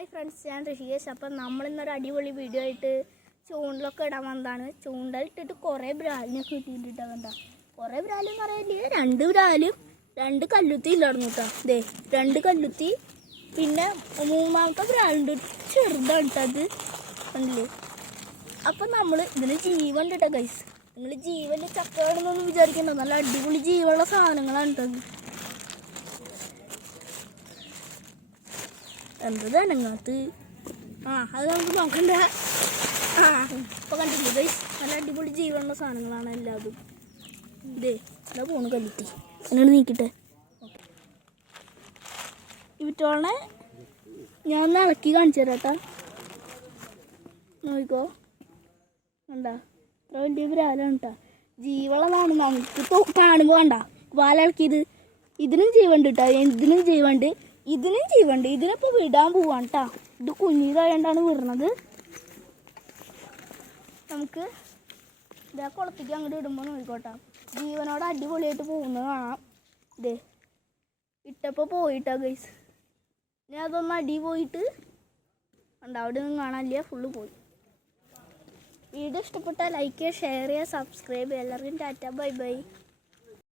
Hi friends, ഞാൻ ഋഷികേഷ്. അപ്പം നമ്മളിന്നൊരു അടിപൊളി വീഡിയോ ആയിട്ട് ചൂണ്ടലൊക്കെ ഇടാൻ വന്നതാണ്. ചൂണ്ടലിട്ടിട്ട് കുറേ ബ്രാലിനെ കിട്ടിയിട്ടിട്ട് കണ്ട. കുറേ ബ്രാലെന്ന് പറയില്ലേ, 2 ബ്രാലും 2 കല്ലുത്തി ഇല്ലായിരുന്നു കേട്ടോ. ദേ 2 കല്ലുത്തി, പിന്നെ 3ാമത്തെ ബ്രാലുണ്ട്, ചെറുതാണ് കേട്ടത്, കണ്ടില്ലേ. അപ്പം നമ്മൾ ഇതിന് ജീവൻ കേട്ടോ ഗൈസ്. നിങ്ങൾ ജീവൻ്റെ ചക്കയാണെന്നൊന്നും വിചാരിക്കണ്ട, നല്ല അടിപൊളി ജീവനുള്ള സാധനങ്ങളാണ് കേട്ടത്. എന്തങ്ങാത്ത് അത് നമുക്ക് നോക്കണ്ട. ഇപ്പൊ കണ്ടില്ലേ ഗൈസ്, നല്ല അടിപൊളി ജീവനുള്ള സാധനങ്ങളാണ് എല്ലാതും. ഇതേ എന്താ പോണ് കല്ലുത്തി, എന്നോട് നീക്കിട്ടെ. ഇവറ്റോളെ ഞാൻ ഒന്ന് ഇളക്കി കാണിച്ചു തരാട്ടാ. നോക്കിക്കോ, കണ്ടാ ഇത്ര വലിയ ബ്രാലാണ് കേട്ടാ. ജീവളതാണ് നമുക്ക് കാണുമ്പോൾ കണ്ട വാലിളക്കിയത്. ഇതിനും ജീവണ്ട് കേട്ടോ, ഇതിനും ജീവണ്ട്, ഇതിനും ജീവണ്ട്. ഇതിനിപ്പോൾ വിടാൻ പോവാണ് കേട്ടോ. ഇത് കുഞ്ഞിതായോണ്ടാണ് വിടുന്നത്. നമുക്ക് ഇതാ കുളത്തേക്ക് അങ്ങോട്ട് ഇടുമ്പോൾ നോക്കിക്കോട്ടെ, ജീവനോട് അടിപൊളിയായിട്ട് പോകുന്നത് കാണാം. ഇതേ ഇട്ടപ്പോൾ പോയിട്ടാ ഗൈസ്. ഞാൻ അതൊന്ന് അടി പോയിട്ട് ഉണ്ട്, അവിടെ ഒന്നും കാണാനില്ല, ഫുള്ള് പോയി. വീഡിയോ ഇഷ്ടപ്പെട്ടാൽ ലൈക്ക് ചെയ്യുക, ഷെയർ ചെയ്യുക, സബ്സ്ക്രൈബ് ചെയ്യുക. എല്ലാവർക്കും ടാറ്റ, ബൈ ബൈ.